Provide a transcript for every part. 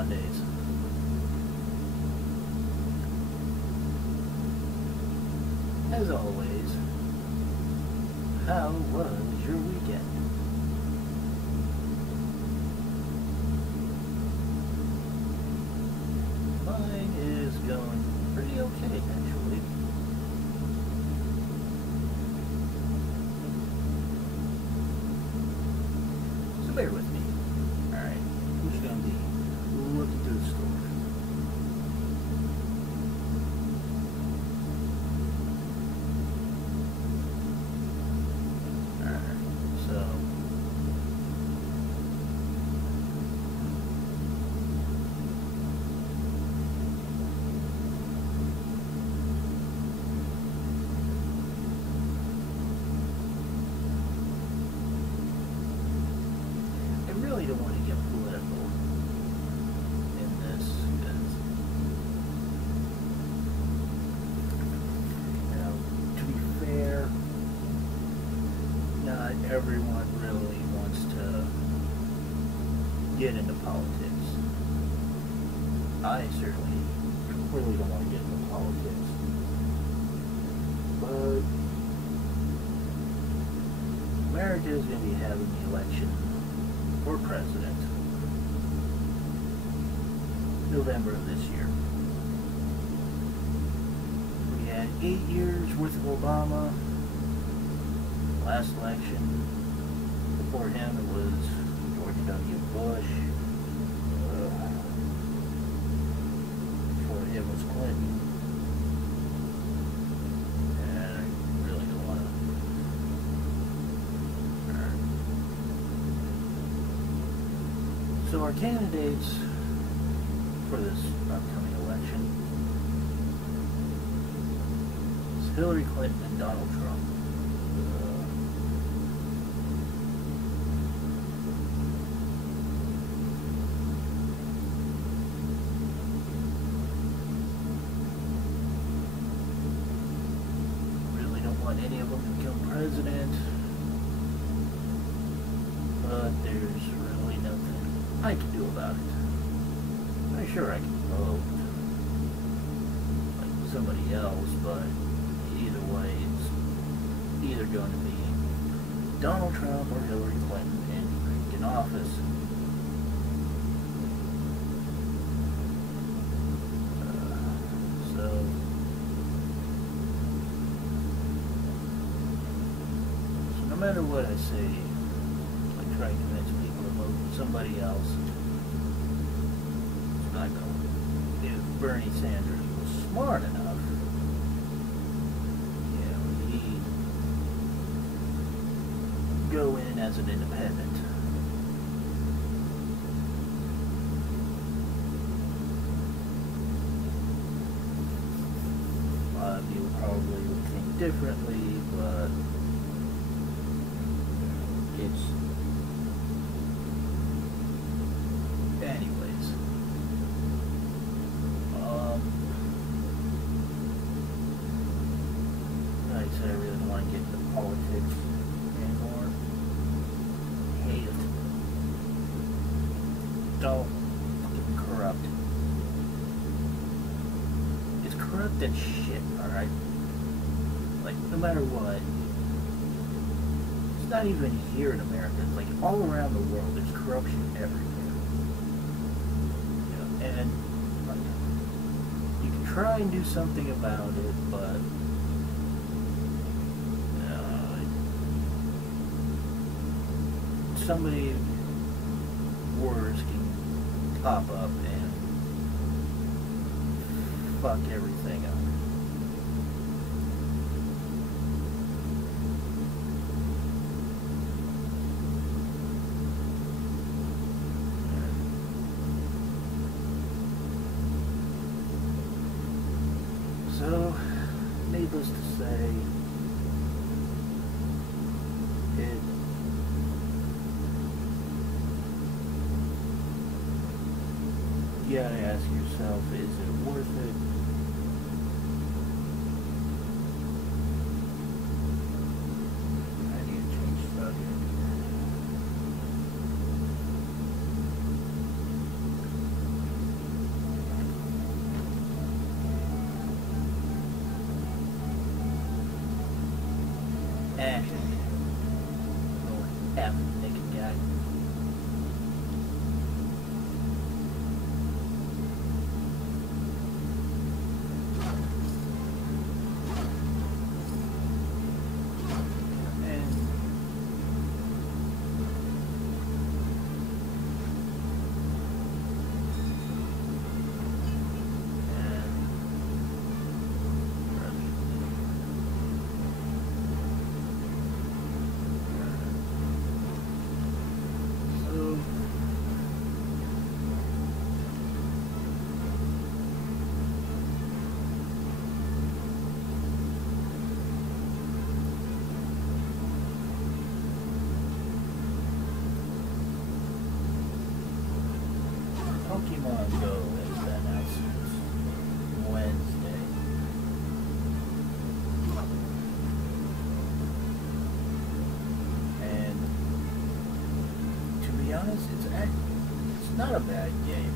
Mondays. As always, how was your weekend? Mine is going pretty okay, actually. So bear with me. Alright, I'm just going to be looking through the store. I don't want to get political in this because, you know, to be fair, not everyone really wants to get into politics. I certainly really don't want to get into politics. But America is going to be having the election for president November of this year. We had 8 years worth of Obama. Last election, before him it was George W. Bush. Before him was Clinton. And I really don't want to. So our candidates for this upcoming election is Hillary Clinton and Donald Trump. Really don't want any of them to become president, but there's really nothing I can do about it. I'm sure I can vote like somebody else, but either way, it's either going to be Donald Trump or Hillary Clinton in office. So no matter what I say, I try to convince people to vote for somebody else. It's not going to. If Bernie Sanders was smart enough, you know, he'd go in as an independent. A lot of people probably would think differently, but it's anyways. Like I said, I really don't want to get into politics anymore. I hate it. It's all fucking corrupt. It's corrupt as shit, alright? Like, no matter what. It's not even here in America. It's like all around the world. There's corruption everywhere. You know, and like, you can try and do something about it, but somebody worse can pop up and fuck everything up. So, needless to say, you gotta ask yourself, is it worth it? I need to change the subject. Pokemon Go has been out since Wednesday. And to be honest, it's not a bad game.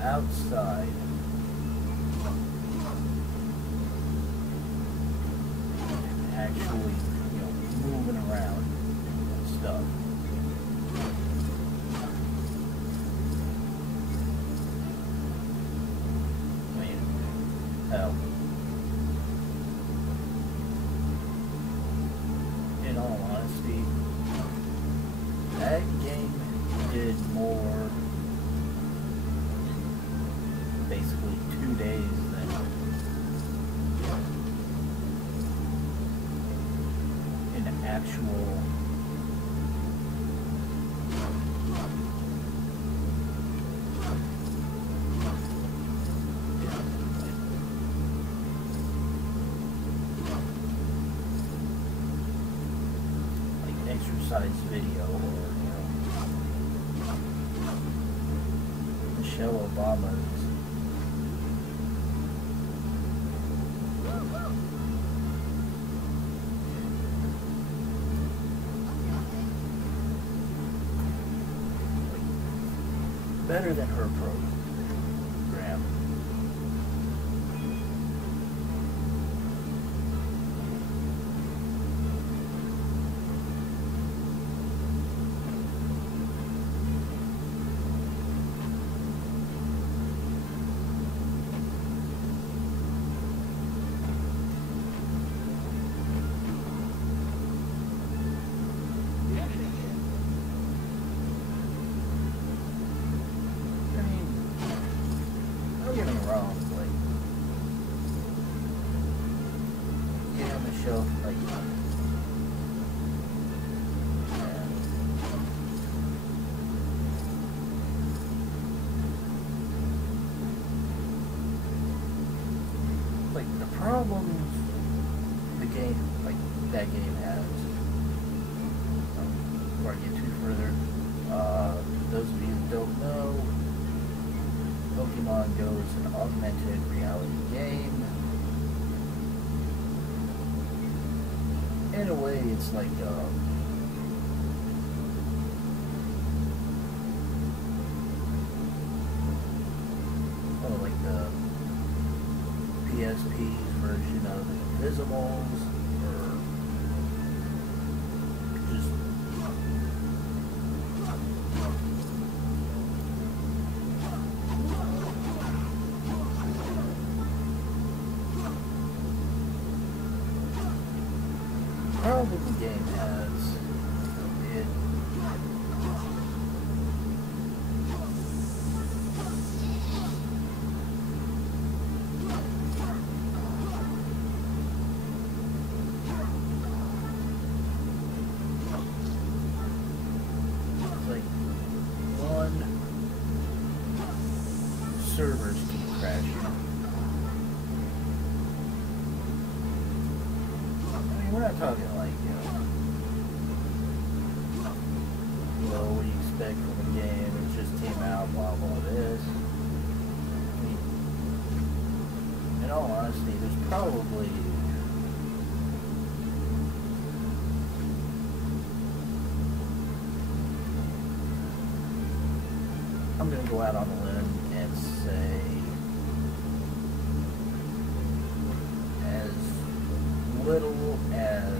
Outside actually, moving around and stuff. I mean, hell, in all honesty, that game did more basically 2 days then in actual like exercise video or Michelle Obama's better than her program. Don't get me wrong, like, yeah, on the show, like, like, the problems that game has, before I get too further, those of you who don't know, Pokemon Go is an augmented reality game. In a way, it's like, like the PSP's version of Invisibles, or just problem the game has, it it's like, one, servers keep crashing. I mean, we're not talking like, what do you expect from a game? It's just team out, blah, blah, this. I mean, in all honesty, there's probably I'm going to go out on a limb and say as little as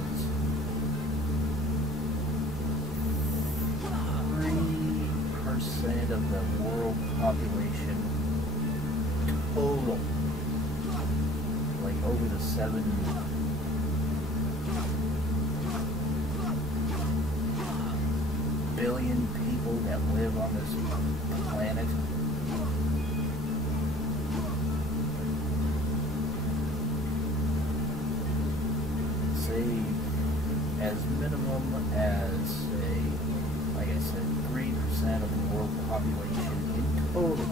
3% of the world population total, like over the 7 billion people that live on this planet, say as minimum as, say, like I said, 3% of the world world population in total.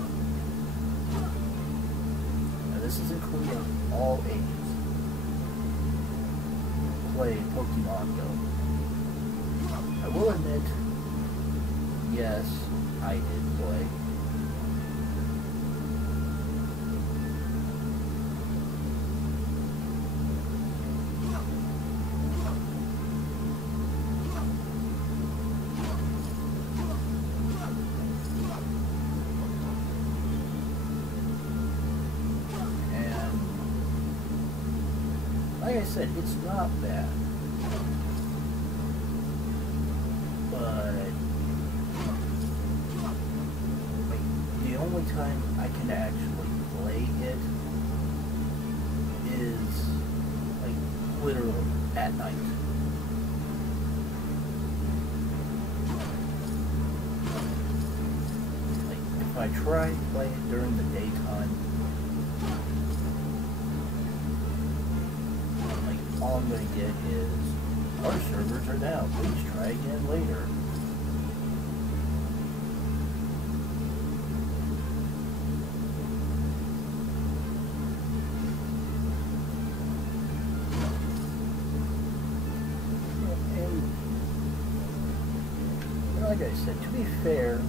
Now this is including all ages. Play Pokemon Go. I will admit, yes, I did play. Like I said, it's not bad, but like, the only time I can actually play it is like literally at night. Like if I try to play it during the daytime, all I'm going to get is, our servers are down, please try again later. And like I said, to be fair,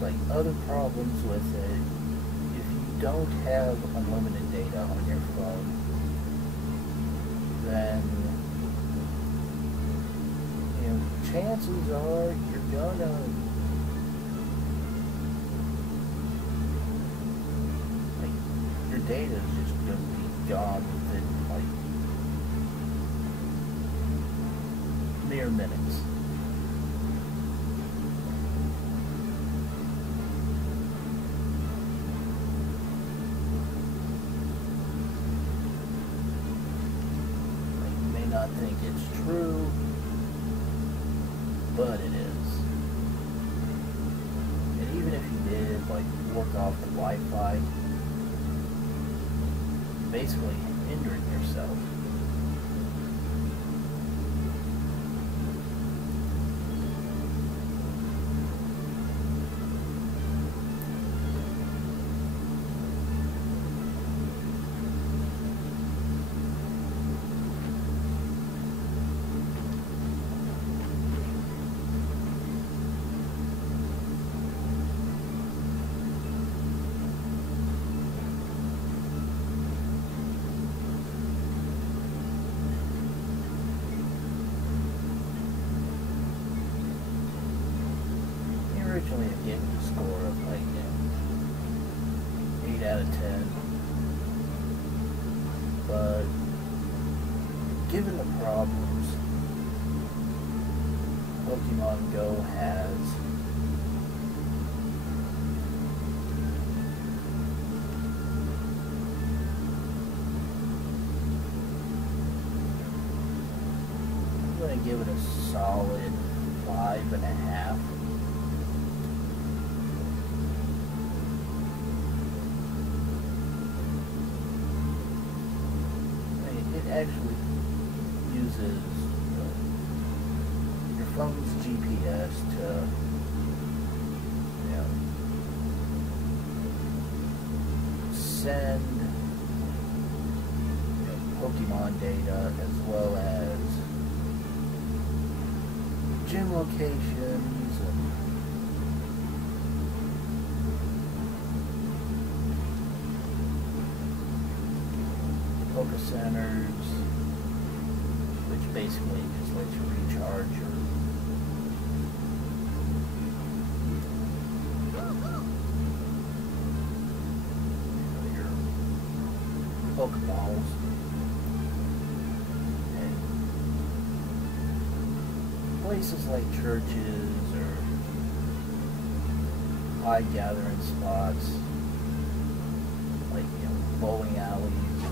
like other problems with it, if you don't have unlimited data on your phone, then chances are you're gonna like your data is just gonna be gone within like mere minutes. Not think it's true, but it is. And even if you did like work off the Wi-Fi, basically hindering yourself. Originally it gave me a score of like 8 out of 10, but given the problems Pokemon Go has, I'm going to give it a solid 5.5. Actually uses your phone's GPS to send Pokemon data as well as gym locations and Poke Centers, which basically just lets you recharge your Pokeballs. And places like churches or high gathering spots, like bowling alleys,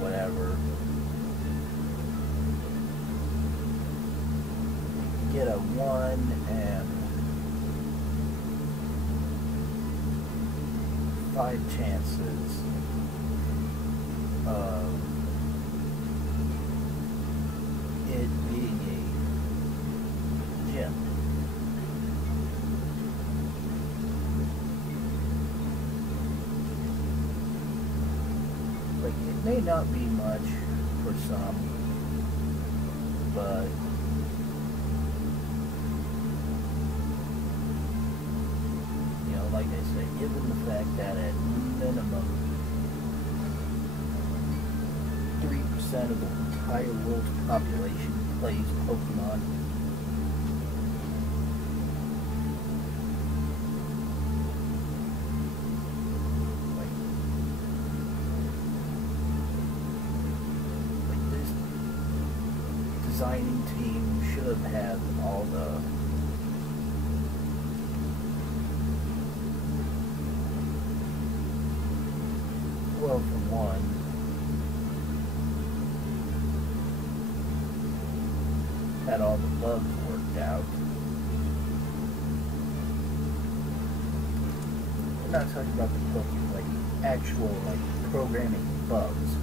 whatever. Get a 1 and 5 chances of it being a gym. Like, it may not be much for some, but like I said, given the fact that at minimum 3% of the entire world's population plays Pokemon, like this designing team should have had all the well, for one, had all the bugs worked out. I'm not talking about the Pokemon, like actual programming bugs.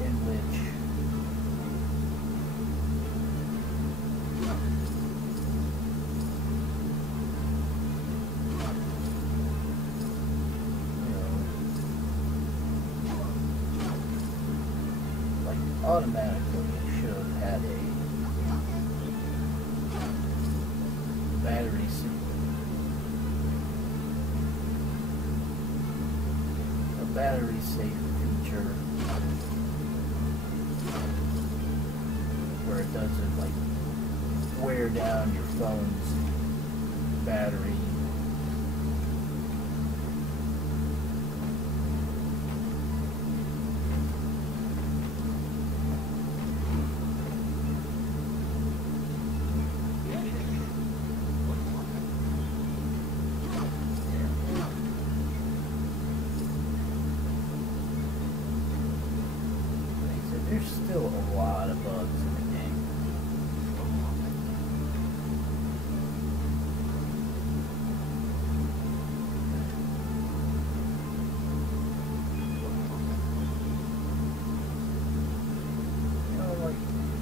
In which automatically should have had a battery safe feature where it doesn't wear down your phone's battery. There's still a lot of bugs in the game.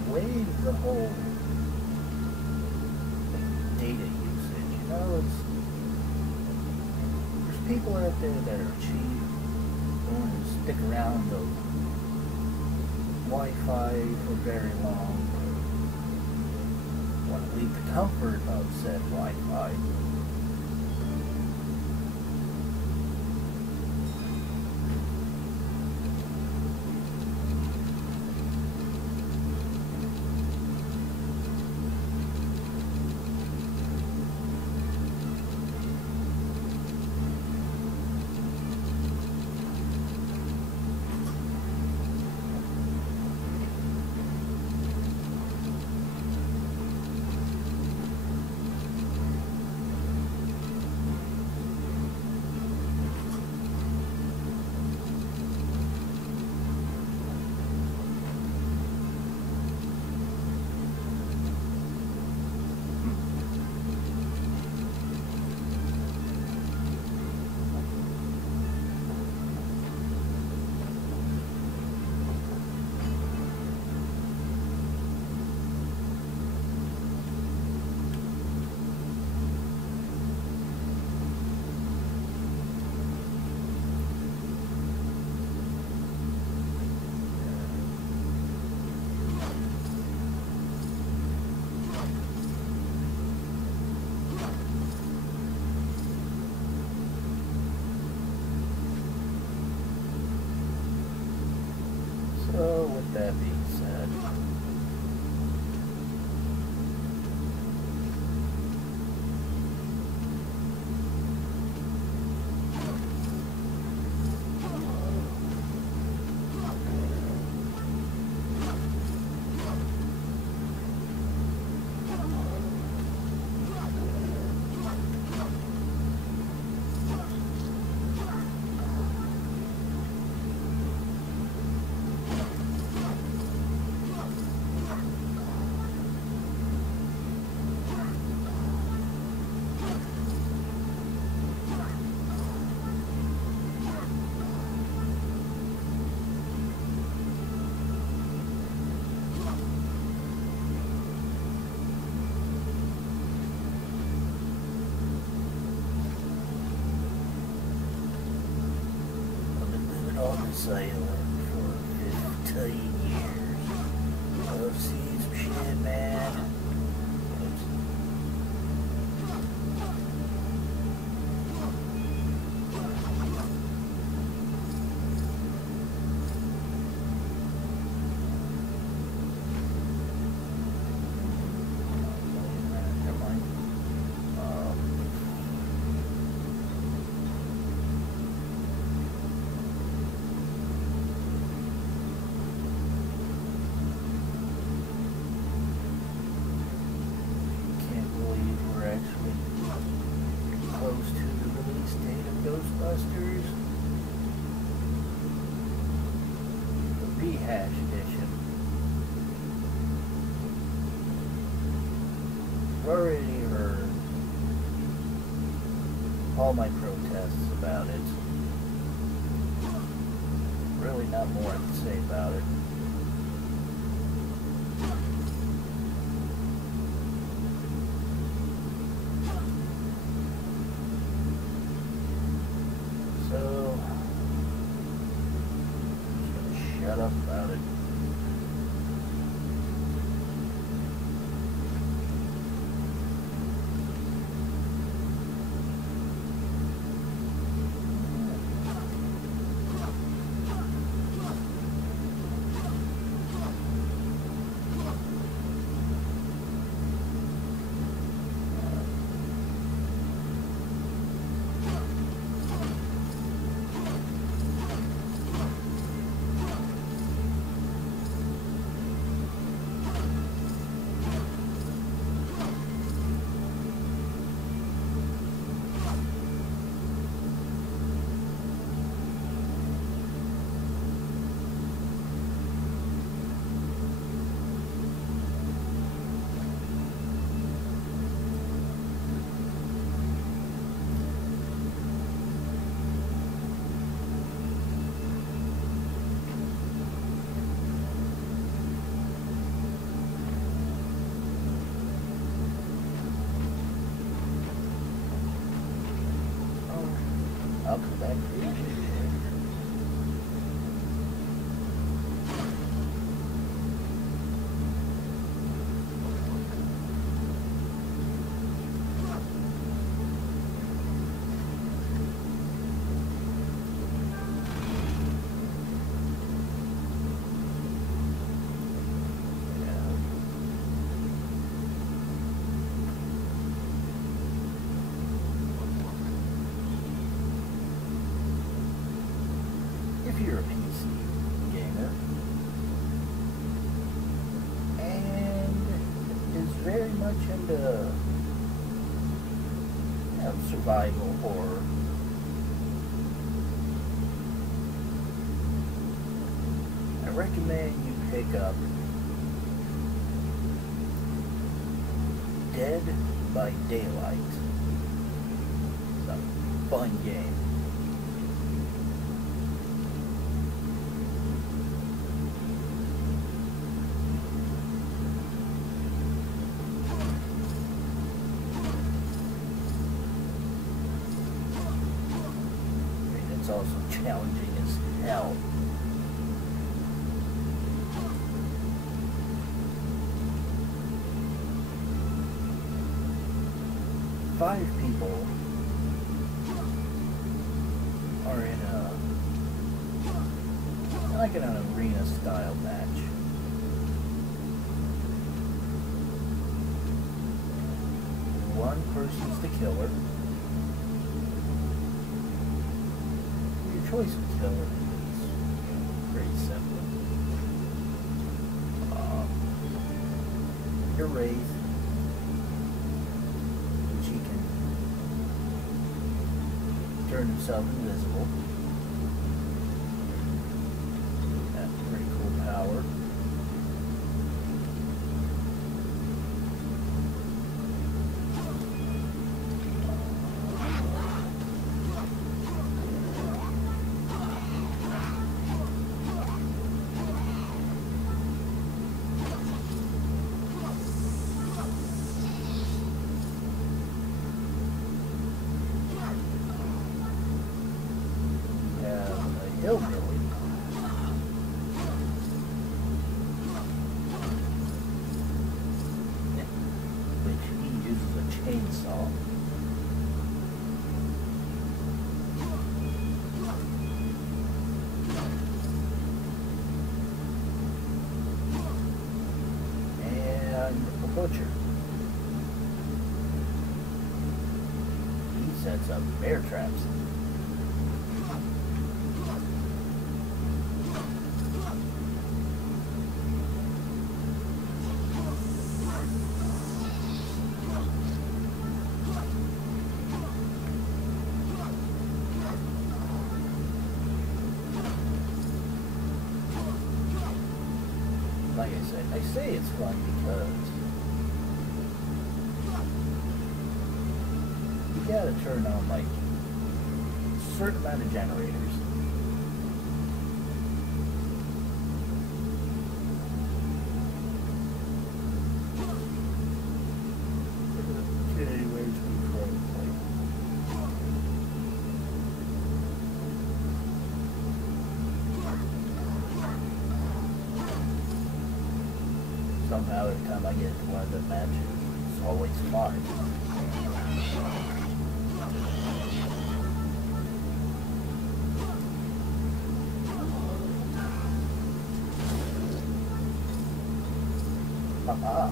Waive the whole data usage. There's people out there that are cheap, going to stick around the Wi-Fi for very long, want to leave the comfort of said Wi-Fi. silent for 15 years. I've seen some shit, man. Rehash edition. I've already heard all my protests about it. Really not more I can say about it. So shut up about it. I'll come back for you. If you're a PC gamer and is very much into survival horror, I recommend you pick up Dead by Daylight. It's a fun game. It's also challenging as hell. Five people are in like an arena style match. One person's the killer. Your choice of killer is pretty simple. Your wraith, which he can turn himself invisible. That's a pretty cool power. saw. And a butcher. He sets up bear traps. Like I say it's fun because you gotta turn on like a certain amount of generators. Okay, where's the front plate? Somehow every time I get into one of the matches, it's always fine. Haha.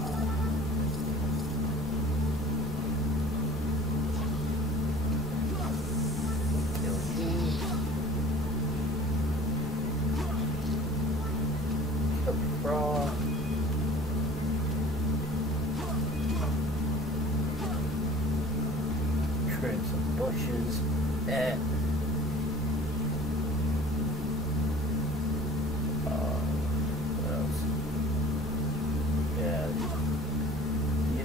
Kill you. Kill the frog. Trim some bushes. What else? Yeah.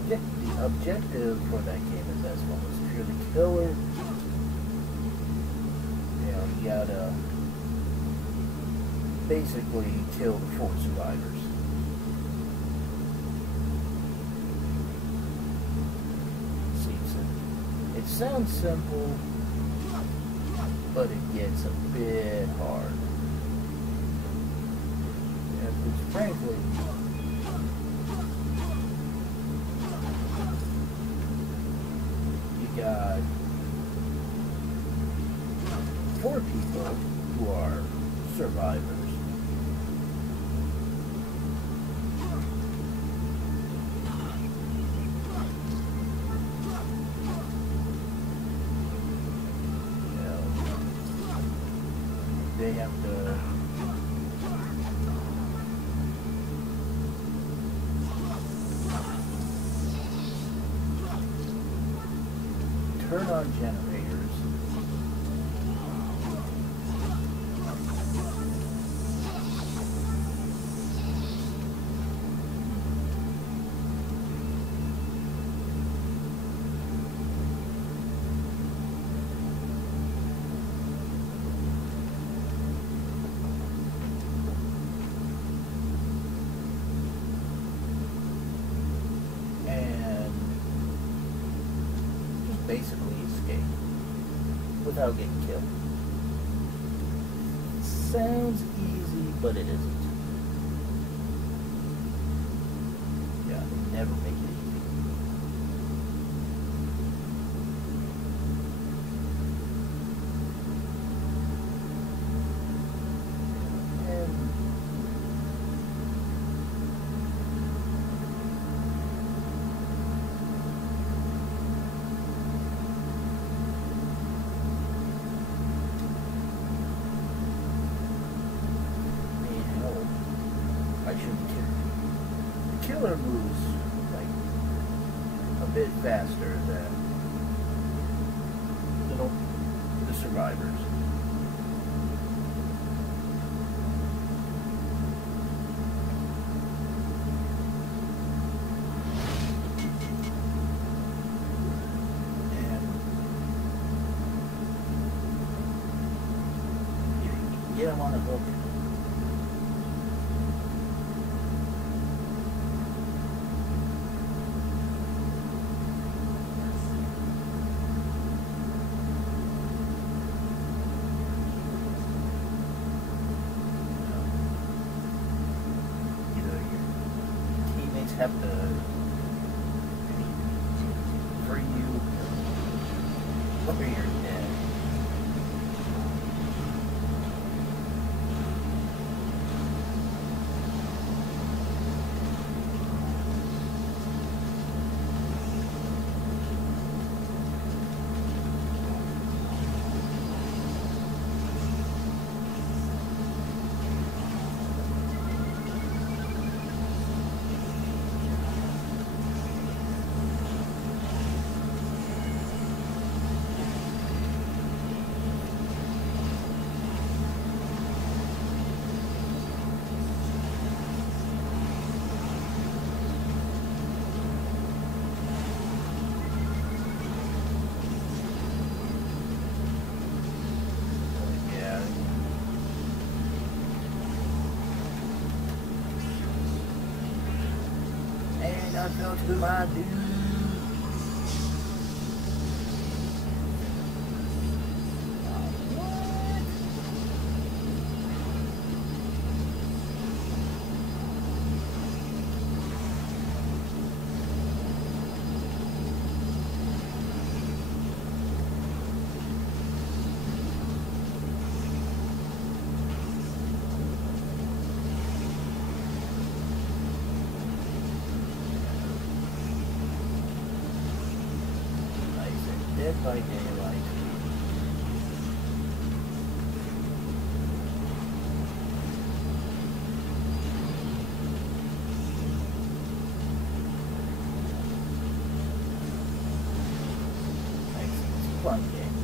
The objective for that game is as well as purely killer. You know, you gotta basically kill the 4 survivors. It sounds simple, but it gets a bit hard. Yeah, because frankly, you got 4 people who are survivors. They have to turn on generators. Basically escape without getting killed. Sounds easy, but it isn't. Yeah, they never make it easy. And the killer moves like a bit faster than the survivors. And you can get them on a hook. Have to free you or you're dead. I fell to my dude. Dead by daylight. It's fun game.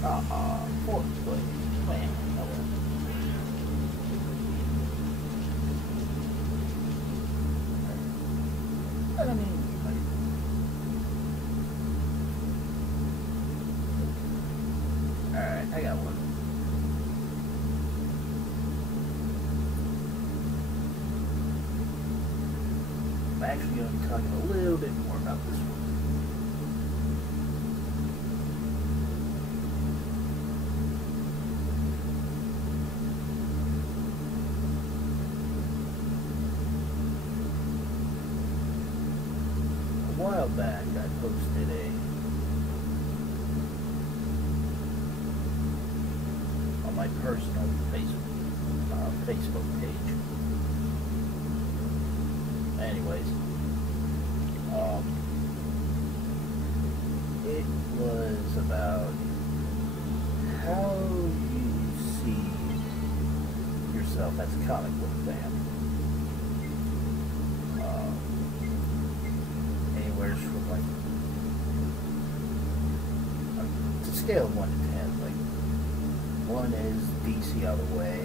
Fourth place. Man, oh well. I mean, alright, I got one. I'm actually going to be talking a little bit more about this one. A while back, I posted on my personal Facebook page. Anyways, it was about how you see yourself as a comic book fan. Anywhere from like, to scale of 1 to 10, like 1 is DC out of the way,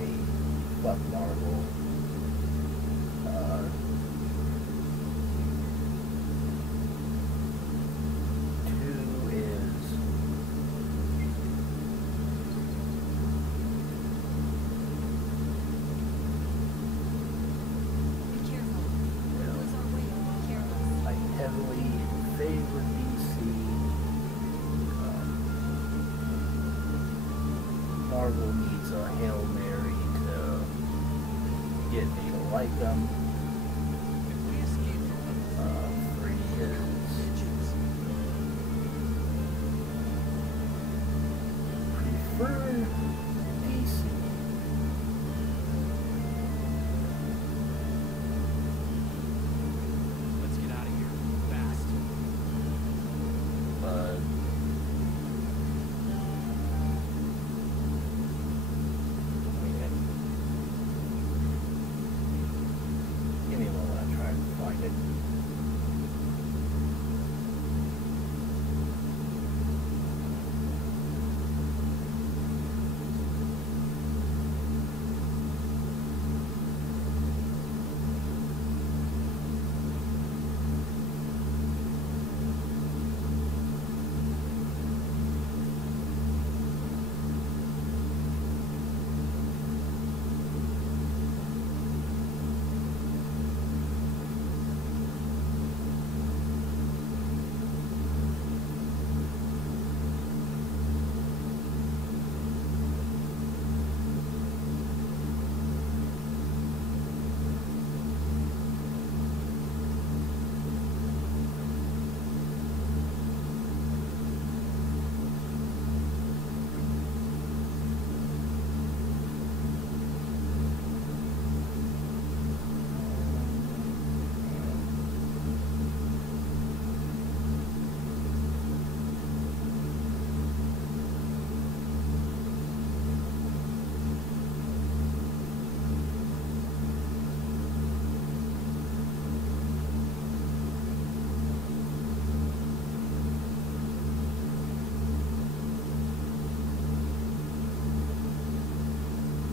fuck Marvel. 2 is be careful. Those are way be careful. I heavily favor DC. Marvel needs a Hail Mary to get me to like them. If we escape from them, 3 is bitches. prefer DC. Let's get out of here fast. But give me a moment, I'm trying to find it.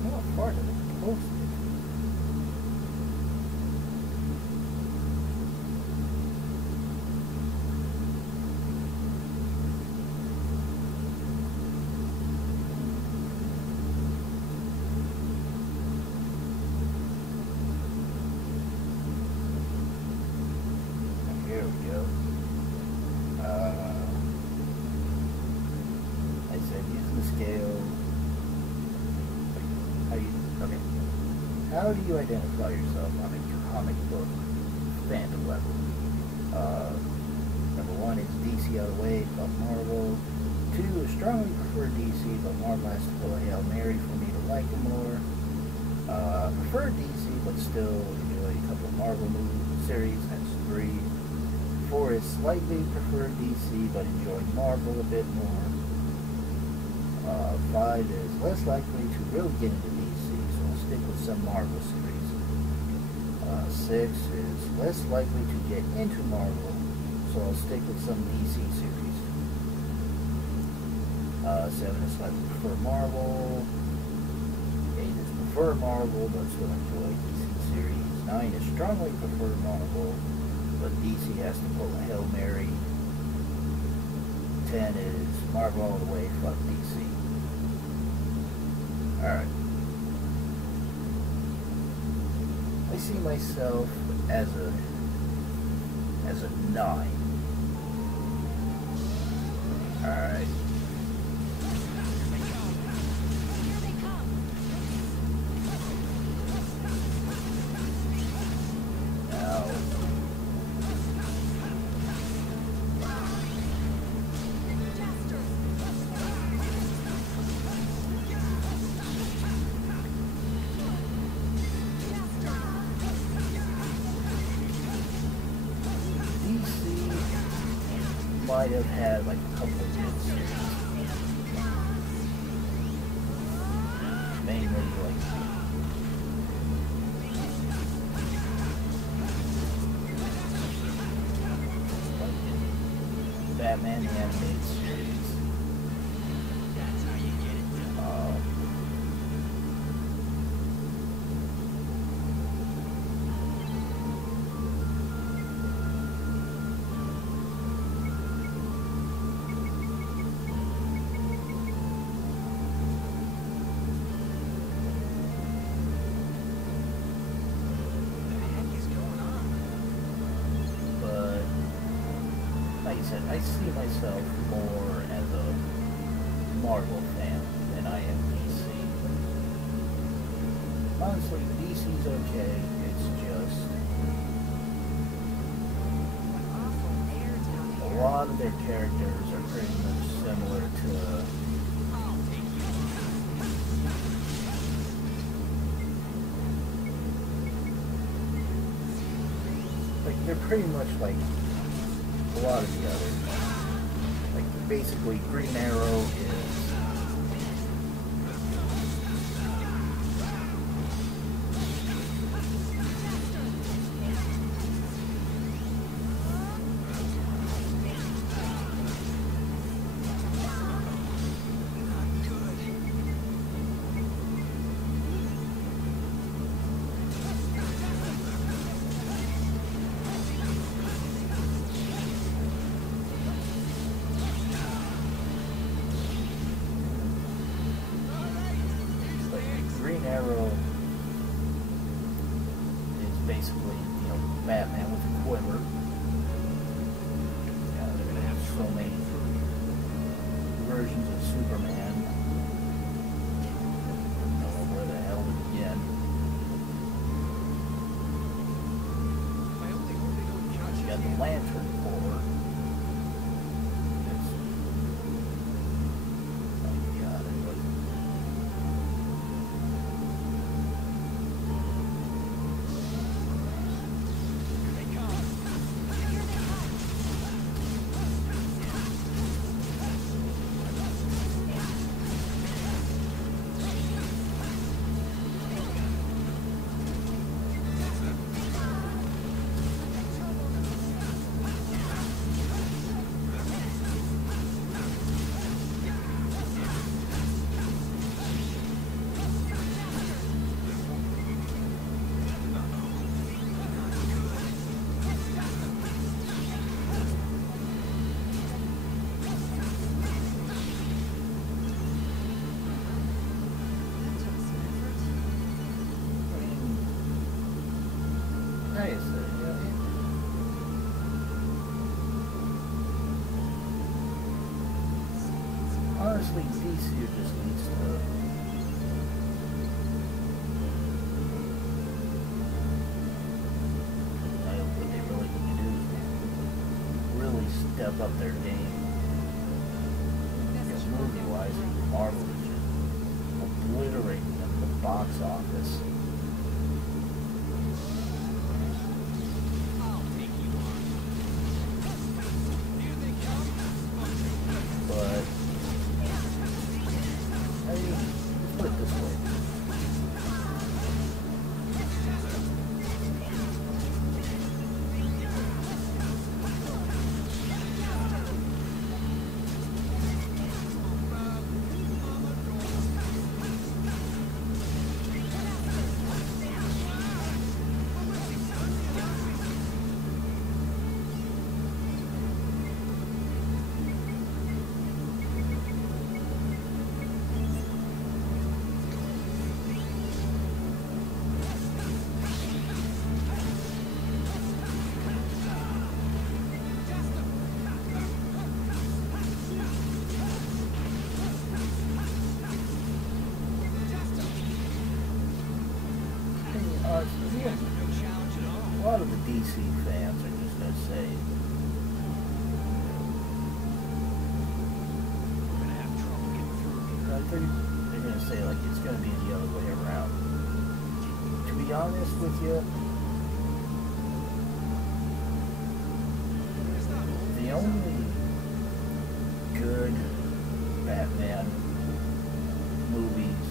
How far did it post it? Here we go. I said using the scale. How do you identify yourself on a comic book fandom level? Number 1 is DC out of the way, fuck Marvel. 2 is strongly prefer DC, but Marvel has to pull a Hail Mary for me to like them more. Prefer DC, but still enjoy a couple of Marvel movie series, that's 3. 4 is slightly prefer DC, but enjoy Marvel a bit more. 5 is less likely to really get into DC, so I'll stick with some Marvel series. 6 is less likely to get into Marvel, so I'll stick with some DC series. 7 is slightly prefer Marvel. 8 is prefer Marvel but still enjoy DC series. 9 is strongly prefer Marvel but DC has to pull a Hail Mary. 10 is Marvel all the way, fuck DC. Alright. I see myself as a 9. Alright. Might have had like a couple of good series. Mainly like Batman the animated series. I see myself more as a Marvel fan than I am DC. Honestly, DC's okay, it's just a lot of their characters are pretty much similar to like they're pretty much like a lot of the others. Like basically Green Arrow is Arrow is basically, you know, Batman with a quiver. Yeah, they're gonna have so many versions of Superman. I don't know where the hell to begin. You got the Lantern Corps. Honestly, DC just needs to what they really need to do is really step up their game. Because movie-wise, Marvel is just obliterating them at the box office. DC fans are just going to say, they're going to say like it's going to be the other way around. To be honest with you, the only good Batman movies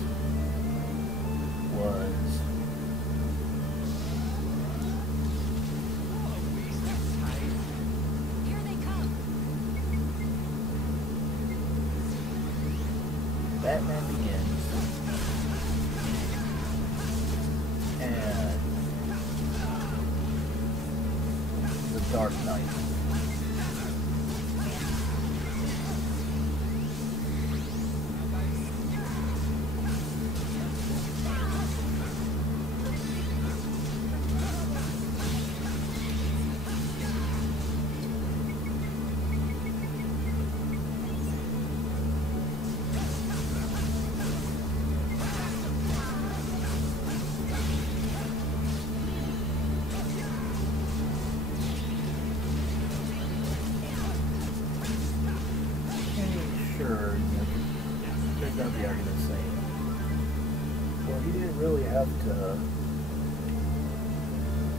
was Here they come. Batman Begins and The Dark Knight. Sure, there's gonna be arguments saying, well, he didn't really have to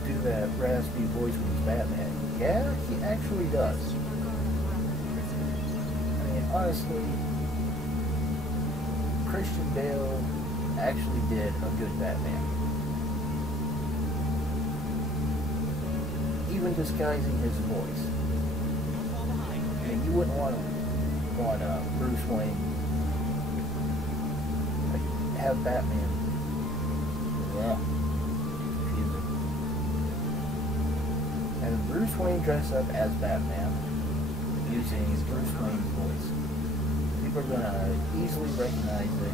do that raspy voice when he's Batman. Yeah, he actually does. I mean, honestly, Christian Bale actually did a good Batman. Even disguising his voice. I mean, you wouldn't want Bruce Wayne like, have Batman. Yeah. Confusing. And Bruce Wayne dress up as Batman using his Bruce Wayne's voice. People are gonna easily recognize it.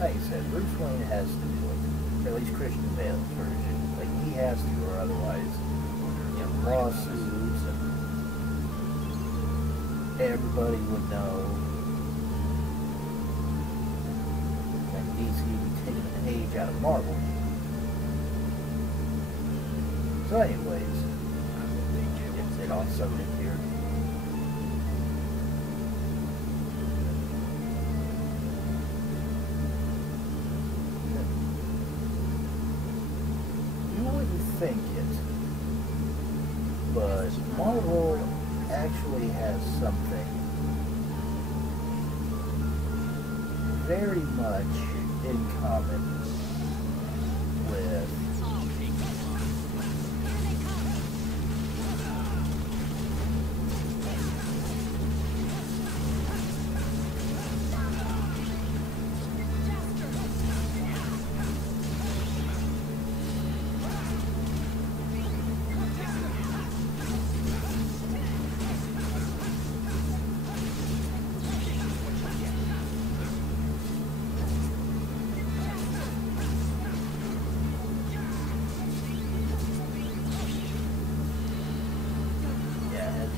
Like I said, Bruce Wayne has to do it. Or at least Christian Bale's version. Like, he has to, or otherwise, lawsuits and everybody would know. Like, DC would be taking a page out of Marvel. So anyways, it's off subject here. Think it, but Marvel actually has something very much in common with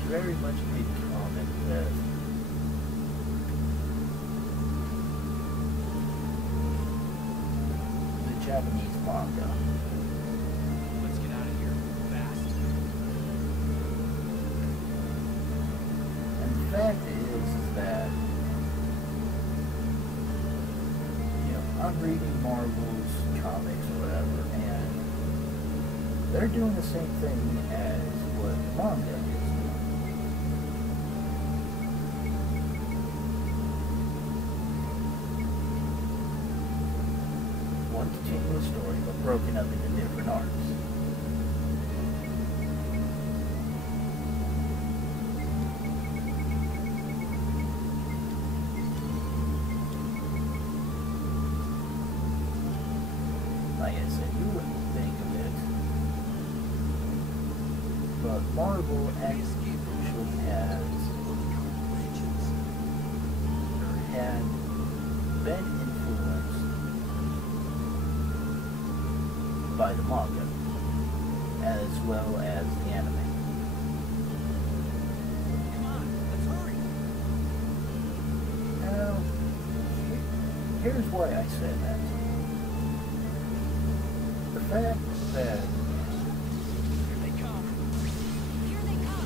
very much in common with the Japanese manga. Let's get out of here fast. And the fact is that, I'm reading Marvel's comics or whatever, and they're doing the same thing as what the manga is. One continuous story, but broken up into different arcs. like I said, you wouldn't think of it, but Marvel actually has, or had, been influenced by the manga, as well as the anime. Come on, let's hurry. Now, here's why I say that. The fact that Here they come. Here they come.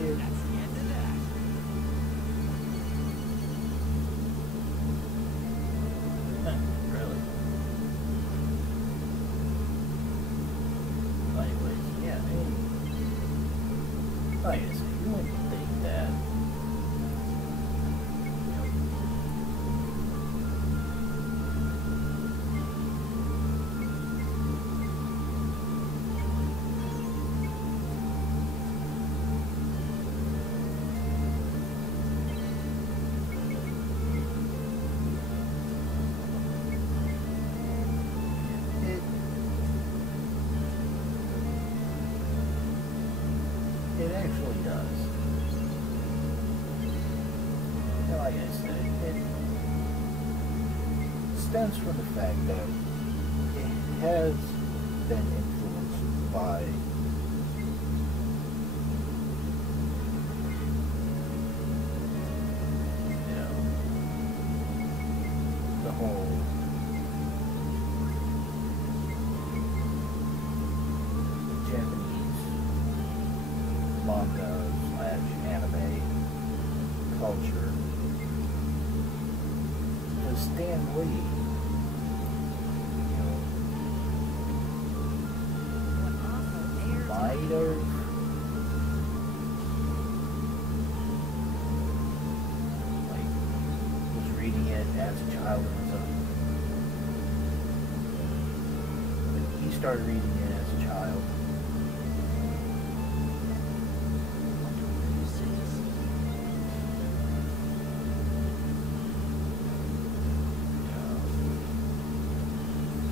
it, That's the end of that. really. Anyways, yeah, I mean, like I said, you wouldn't think that. It actually does. And like I said, it stems from the fact that it has been influenced by the whole Japanese manga / anime culture. Because Stan Lee, What awful air. might have was reading it as a child of his own. But he started reading it as a child.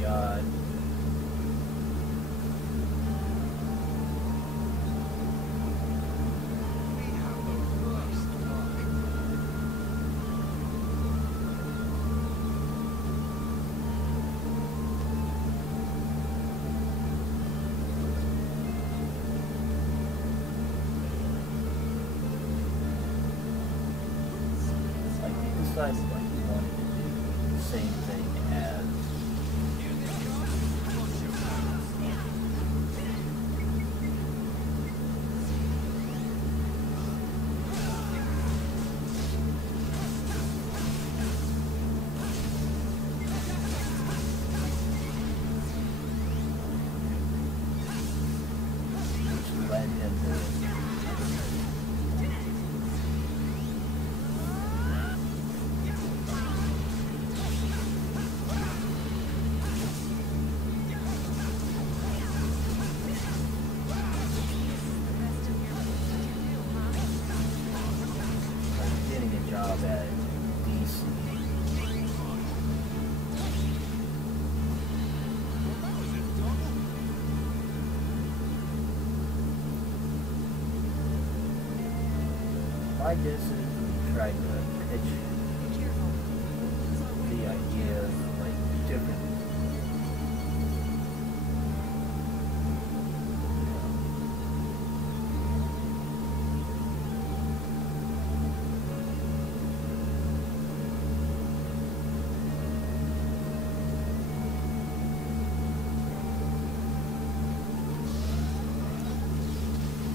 God. We have the worst luck. Like he decided like he wanted to do the same thing as Here they come. Watch your battles. which led him to getting a job at DC. My guess is we tried to pitch the idea of like different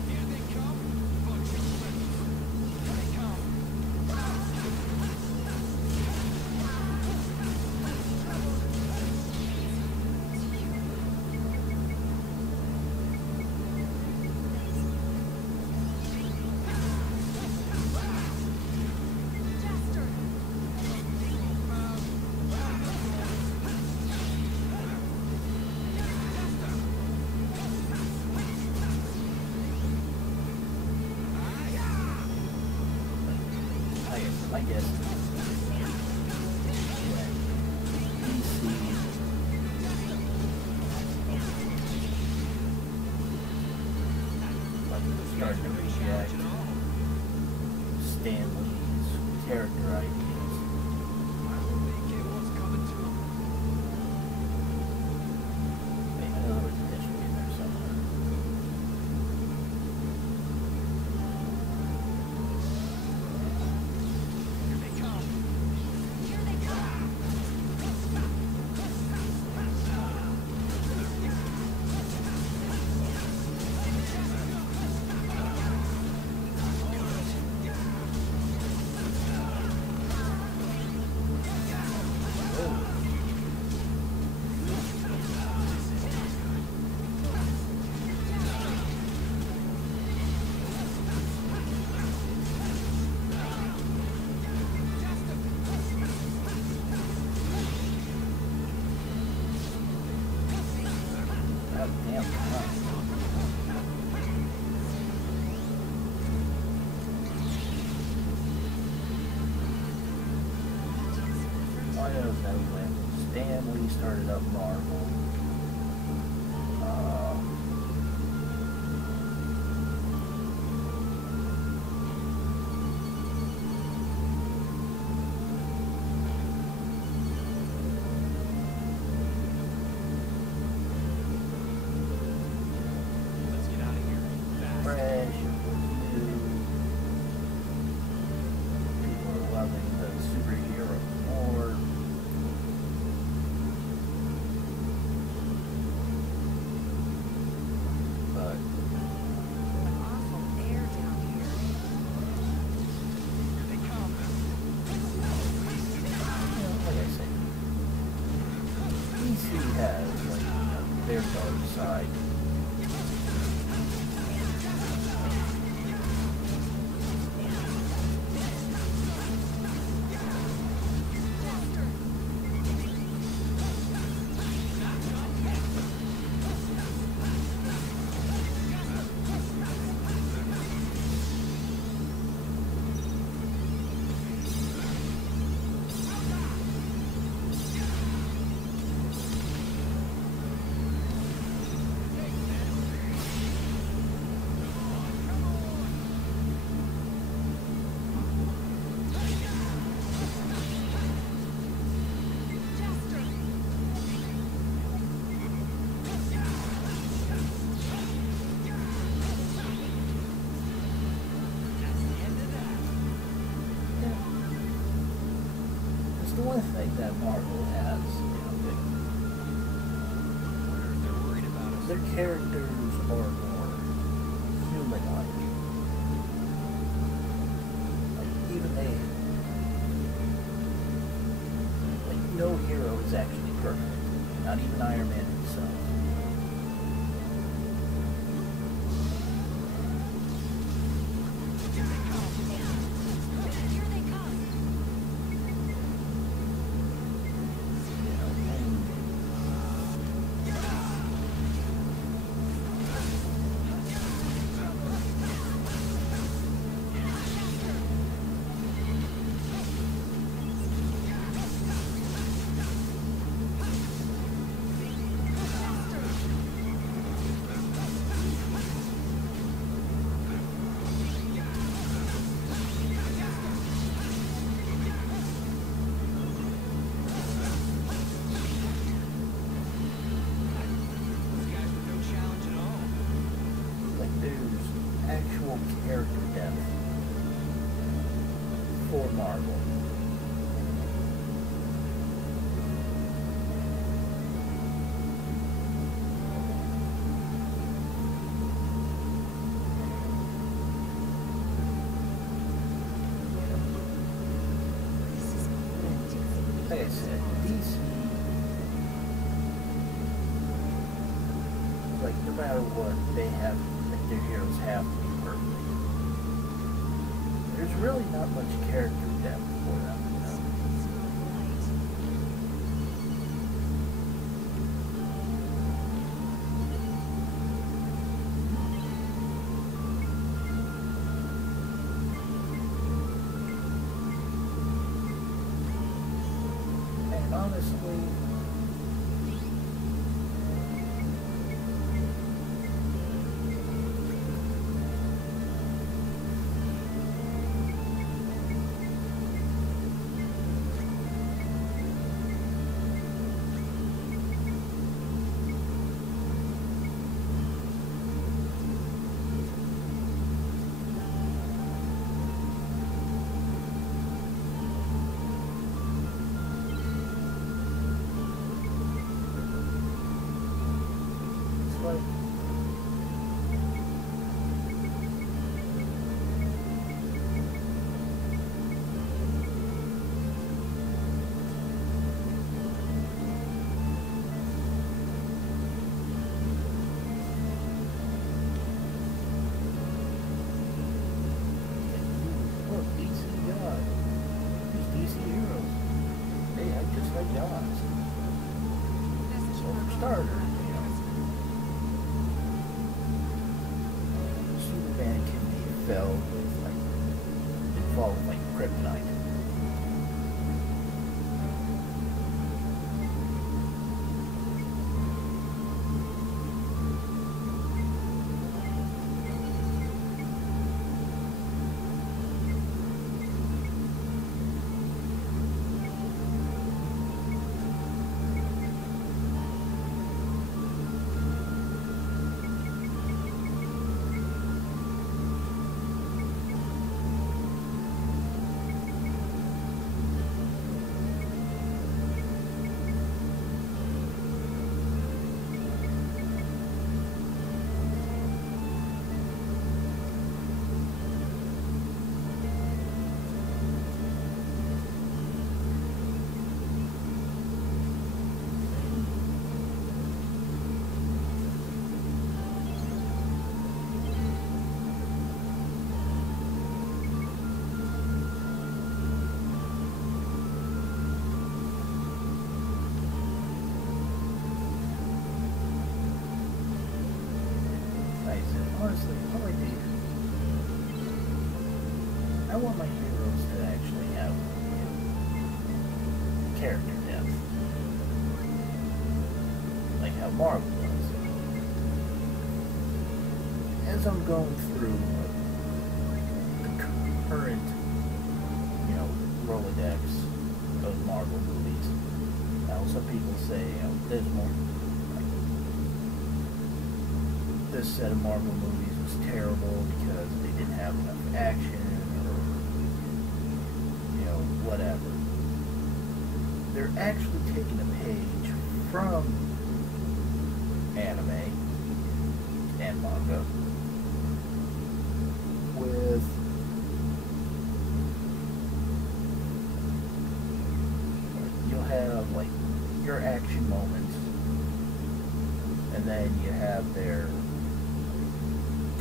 Here they come. Watch your battles. Here they come. I guess. DC. Starting to reject Stan Lee's character ideas. Wait, I know there was a history in there somewhere. Here they come. Here they come! God damn, huh? I know that when Stan Lee started up Marvel, Let's get out of here fast. fresh, new, people are loving the superhero more. But Awful air down here. Here they come. like I said, DC has like their dark side. It's the one thing that Marvel has, They're worried about us. their characters are more human-like. Like, even no hero is actually perfect. Not even Iron Man himself. Here they come! These guys were no challenge at all. Like, there's actual character depth for Marvel. Like I said, DC, like, no matter what, they have, like, their heroes have to be perfect. There's really not much character depth for them, you know? honestly, it's like, look, DC God. These DC heroes. They act just like gods. So for starters, Superman can be felled with like involved like kryptonite. Honestly, all I do, I want my heroes to actually have character depth, like how Marvel does. As I'm going through the current, Rolodex of Marvel movies, now some people say, there's more. This set of Marvel movies was terrible because they didn't have enough action or, whatever. They're actually taking a page from anime and manga with you'll have like your action moments and then you have their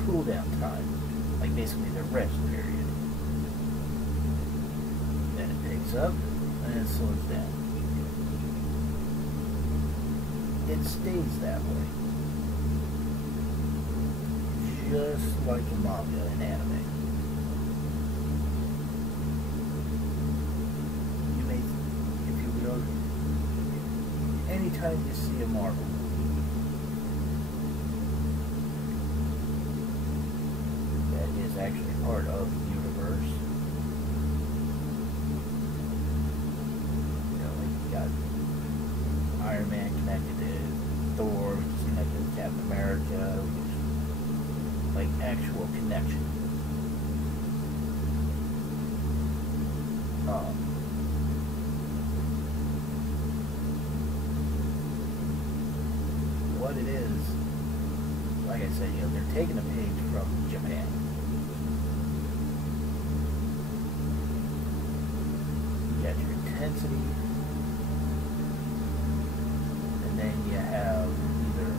cool down time, like basically their rest period. Then it picks up and it slows down. It stays that way, just like a manga and anime. You may, if you will, anytime you see a Marvel actually part of the universe. Like you got Iron Man connected to Thor, which is connected to Captain America, which is like actual connection. What it is, like I said, they're taking a page from Japan. Your intensity, and then you have either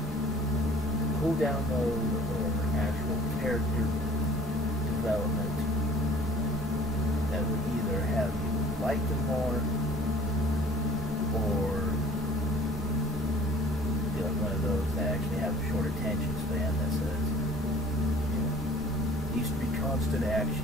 cooldown mode or actual character development that would either have you like them more or be like one of those that actually have a short attention span that says, needs to be constant action.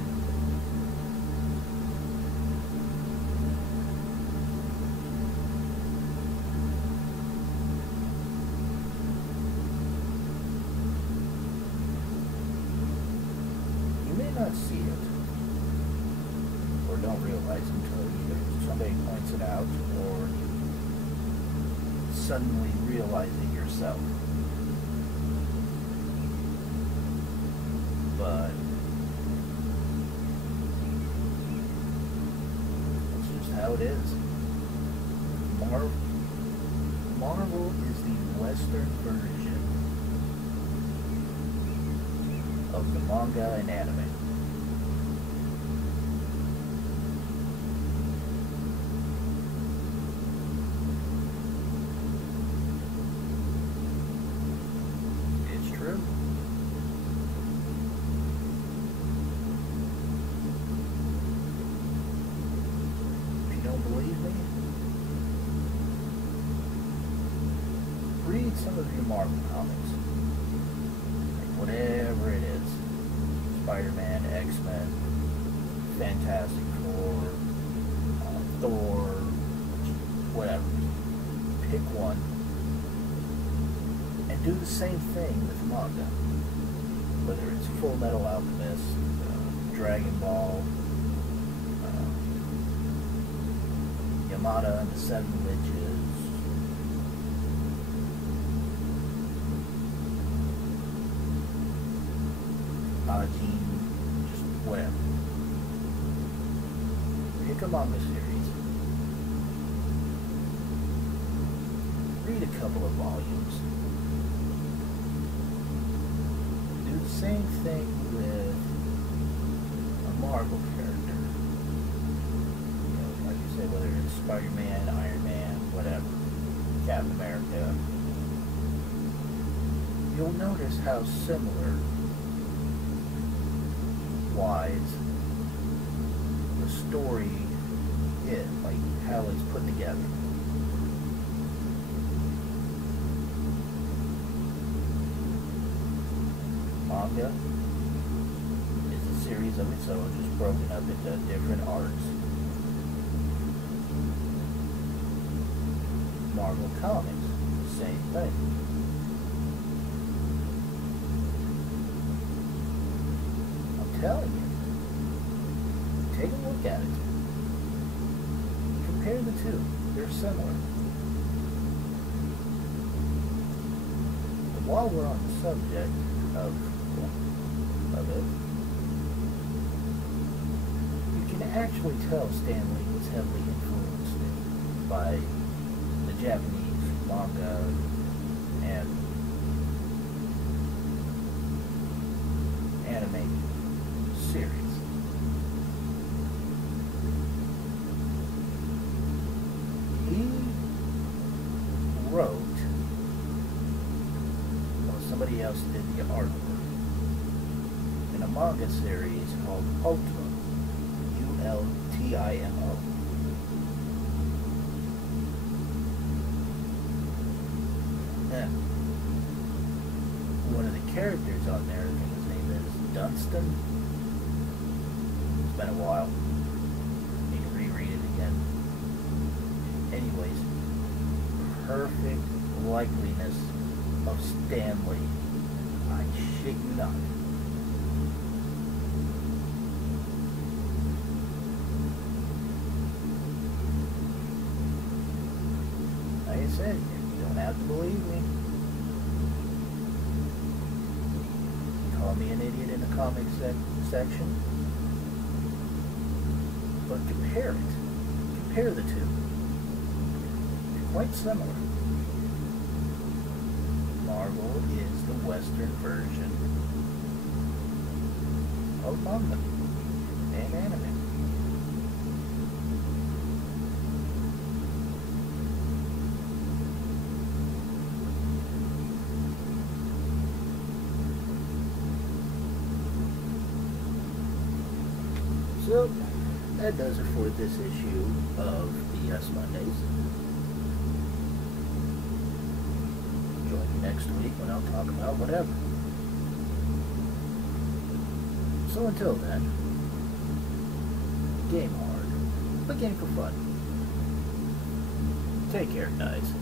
don't realize until either somebody points it out or you suddenly realize it yourself. But that's just how it is. Marvel is the Western version of the manga and anime. It's true. If you don't believe me, read some of your Marvel comics. Like whatever it is. Spider-Man, X-Men, Fantastic Four, Thor, whatever. Pick one. And do the same thing with manga. Whether it's Full Metal Alchemist, Dragon Ball, Yamada and the Seven Witches, just whatever. Pick a manga series. Read a couple of volumes. Do the same thing with a Marvel character. You know, like you said, whether it's Spider-Man, Iron Man, whatever, Captain America. You'll notice how similar wise the story is, like how it's put together. Manga is a series of its own, just broken up into different arcs. Marvel Comics, same thing. Telling you, take a look at it. Compare the two. They're similar. But while we're on the subject of it, you can actually tell Stan Lee was heavily influenced by the Japanese manga and anime series. He wrote, well, somebody else did the artwork in a manga series called Ultimo, Ultimo. And one of the characters on there, I think his name is Dunstan. It's been a while. Need to reread it again. Anyways, perfect likeliness of Stan Lee. I shit you not. Like I said, you don't have to believe me. Call me an idiot in the comics section. But compare it. Compare the two. They're quite similar. Marvel is the Western version of manga and anime. So, that does it for this issue of BS Mondays. Join me next week when I'll talk about whatever. So until then, game hard, but game for fun. Take care, guys.